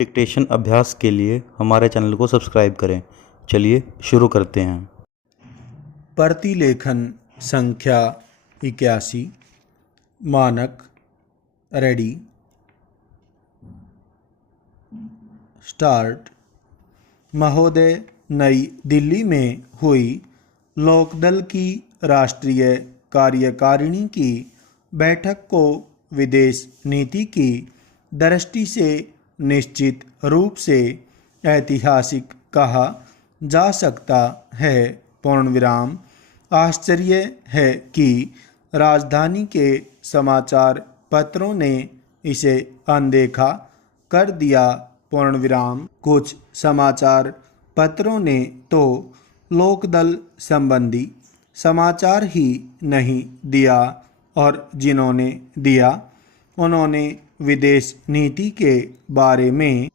Dictation अभ्यास के लिए हमारे चैनल को सब्सक्राइब करें। चलिए शुरू करते हैं। प्रतिलेखन संख्या 81। मानक रेडी स्टार्ट। महोदय, नई दिल्ली में हुई लोकदल की राष्ट्रीय कार्यकारिणी की बैठक को विदेश नीति की दृष्टि से निश्चित रूप से ऐतिहासिक कहा जा सकता है। पूर्णविराम। आश्चर्य है कि राजधानी के समाचार पत्रों ने इसे अनदेखा कर दिया। पूर्णविराम। कुछ समाचार पत्रों ने तो लोकदल संबंधी समाचार ही नहीं दिया और जिन्होंने दिया उन्होंने विदेश नीति के बारे में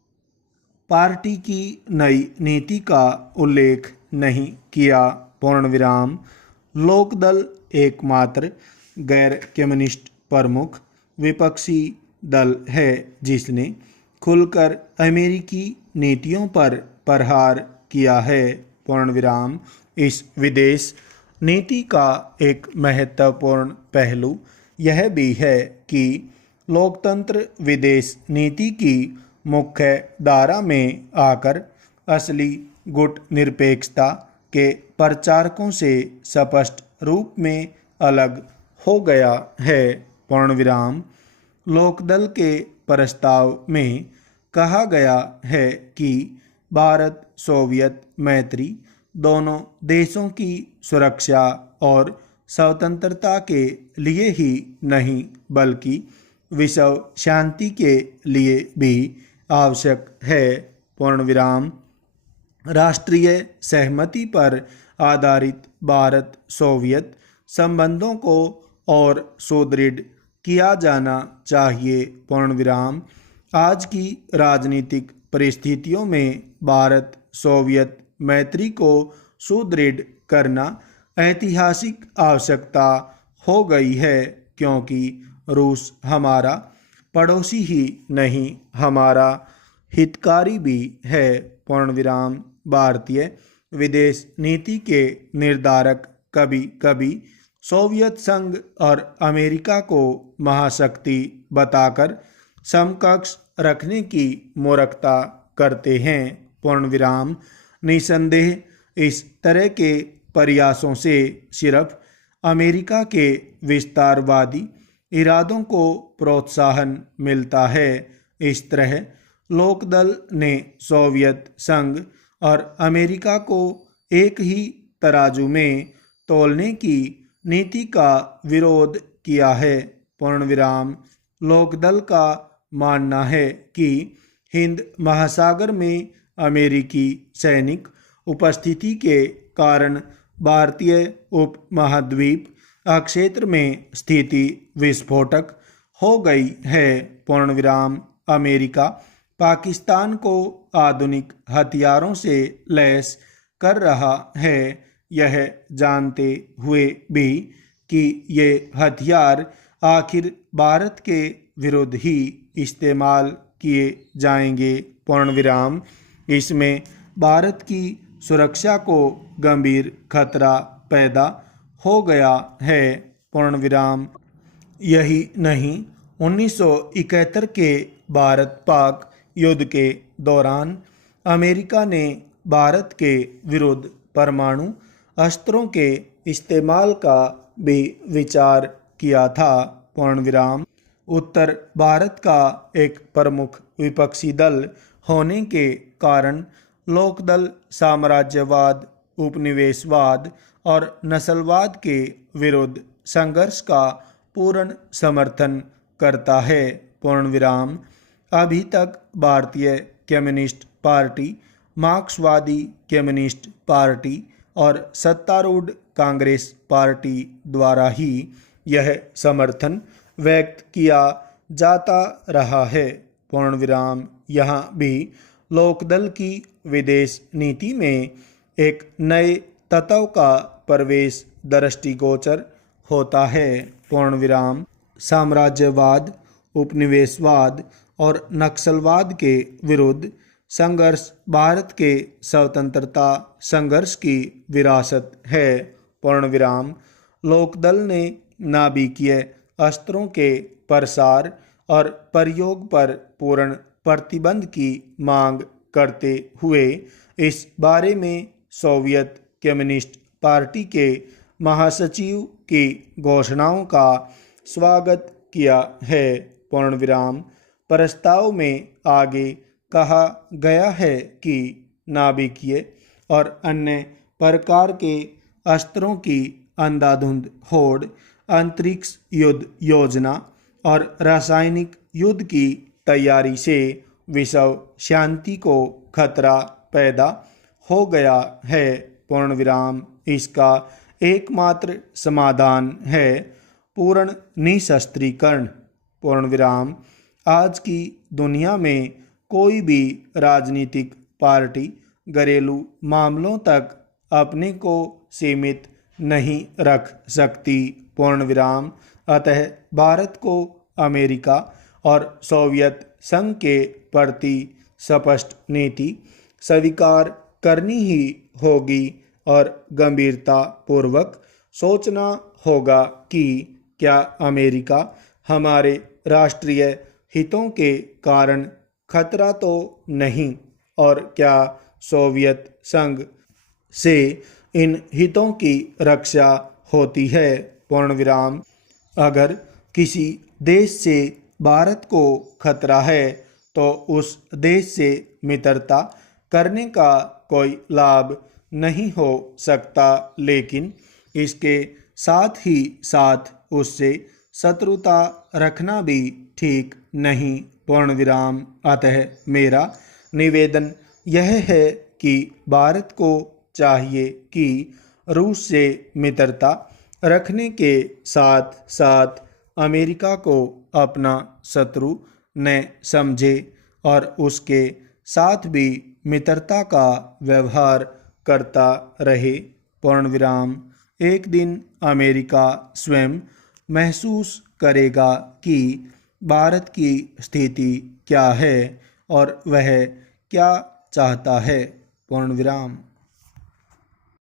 पार्टी की नई नीति का उल्लेख नहीं किया। पूर्णविराम। लोकदल एकमात्र गैर कम्युनिस्ट प्रमुख विपक्षी दल है जिसने खुलकर अमेरिकी नीतियों पर प्रहार किया है। पूर्णविराम। इस विदेश नीति का एक महत्वपूर्ण पहलू यह भी है कि लोकतंत्र विदेश नीति की मुख्य धारा में आकर असली गुट निरपेक्षता के प्रचारकों से स्पष्ट रूप में अलग हो गया है। पूर्णविराम। लोकदल के प्रस्ताव में कहा गया है कि भारत सोवियत मैत्री दोनों देशों की सुरक्षा और स्वतंत्रता के लिए ही नहीं बल्कि विश्व शांति के लिए भी आवश्यक है। पूर्णविराम। राष्ट्रीय सहमति पर आधारित भारत सोवियत संबंधों को और सुदृढ़ किया जाना चाहिए। पूर्णविराम। आज की राजनीतिक परिस्थितियों में भारत सोवियत मैत्री को सुदृढ़ करना ऐतिहासिक आवश्यकता हो गई है क्योंकि रूस हमारा पड़ोसी ही नहीं हमारा हितकारी भी है। पूर्णविराम। भारतीय विदेश नीति के निर्धारक कभी कभी सोवियत संघ और अमेरिका को महाशक्ति बताकर समकक्ष रखने की मूर्खता करते हैं। पूर्णविराम। निसंदेह इस तरह के प्रयासों से सिर्फ अमेरिका के विस्तारवादी इरादों को प्रोत्साहन मिलता है। इस तरह लोकदल ने सोवियत संघ और अमेरिका को एक ही तराजू में तौलने की नीति का विरोध किया है। पूर्णविराम। लोकदल का मानना है कि हिंद महासागर में अमेरिकी सैनिक उपस्थिति के कारण भारतीय उपमहाद्वीप क्षेत्र में स्थिति विस्फोटक हो गई है। पूर्णविराम। अमेरिका पाकिस्तान को आधुनिक हथियारों से लैस कर रहा है यह जानते हुए भी कि ये हथियार आखिर भारत के विरुद्ध ही इस्तेमाल किए जाएंगे। पूर्णविराम। इसमें भारत की सुरक्षा को गंभीर खतरा पैदा हो गया है। पूर्णविराम। यही नहीं 1971 के भारत पाक युद्ध के दौरान अमेरिका ने भारत के विरुद्ध परमाणु अस्त्रों के इस्तेमाल का भी विचार किया था। पूर्णविराम। उत्तर भारत का एक प्रमुख विपक्षी दल होने के कारण लोकदल साम्राज्यवाद उपनिवेशवाद और नस्लवाद के विरुद्ध संघर्ष का पूर्ण समर्थन करता है। पूर्णविराम। अभी तक भारतीय कम्युनिस्ट पार्टी मार्क्सवादी कम्युनिस्ट पार्टी और सत्तारूढ़ कांग्रेस पार्टी द्वारा ही यह समर्थन व्यक्त किया जाता रहा है। पूर्णविराम। यहाँ भी लोकदल की विदेश नीति में एक नए तत्व का प्रवेश दृष्टिगोचर होता है। पूर्णविराम। साम्राज्यवाद उपनिवेशवाद और नक्सलवाद के विरुद्ध संघर्ष भारत के स्वतंत्रता संघर्ष की विरासत है। पूर्ण विराम। लोकदल ने नाभिकीय अस्त्रों के प्रसार और प्रयोग पर पूर्ण प्रतिबंध की मांग करते हुए इस बारे में सोवियत कम्युनिस्ट पार्टी के महासचिव की घोषणाओं का स्वागत किया है। पूर्ण विराम। प्रस्ताव में आगे कहा गया है कि नाभिकीय और अन्य प्रकार के अस्त्रों की अंधाधुंध होड़, अंतरिक्ष युद्ध योजना और रासायनिक युद्ध की तैयारी से विश्व शांति को खतरा पैदा हो गया है। पूर्ण विराम। इसका एकमात्र समाधान है पूर्ण निशस्त्रीकरण। पूर्ण विराम। आज की दुनिया में कोई भी राजनीतिक पार्टी घरेलू मामलों तक अपने को सीमित नहीं रख सकती। पूर्ण विराम। अतः भारत को अमेरिका और सोवियत संघ के प्रति स्पष्ट नीति स्वीकार करनी ही होगी और गंभीरता पूर्वक सोचना होगा कि क्या अमेरिका हमारे राष्ट्रीय हितों के कारण खतरा तो नहीं और क्या सोवियत संघ से इन हितों की रक्षा होती है। पूर्ण विराम। अगर किसी देश से भारत को खतरा है तो उस देश से मित्रता करने का कोई लाभ नहीं हो सकता, लेकिन इसके साथ ही साथ उससे शत्रुता रखना भी ठीक नहीं। पूर्ण विराम। अतः मेरा निवेदन यह है कि भारत को चाहिए कि रूस से मित्रता रखने के साथ साथ अमेरिका को अपना शत्रु न समझे और उसके साथ भी मित्रता का व्यवहार करता रहे। पूर्ण विराम। एक दिन अमेरिका स्वयं महसूस करेगा कि भारत की स्थिति क्या है और वह क्या चाहता है। पूर्ण विराम।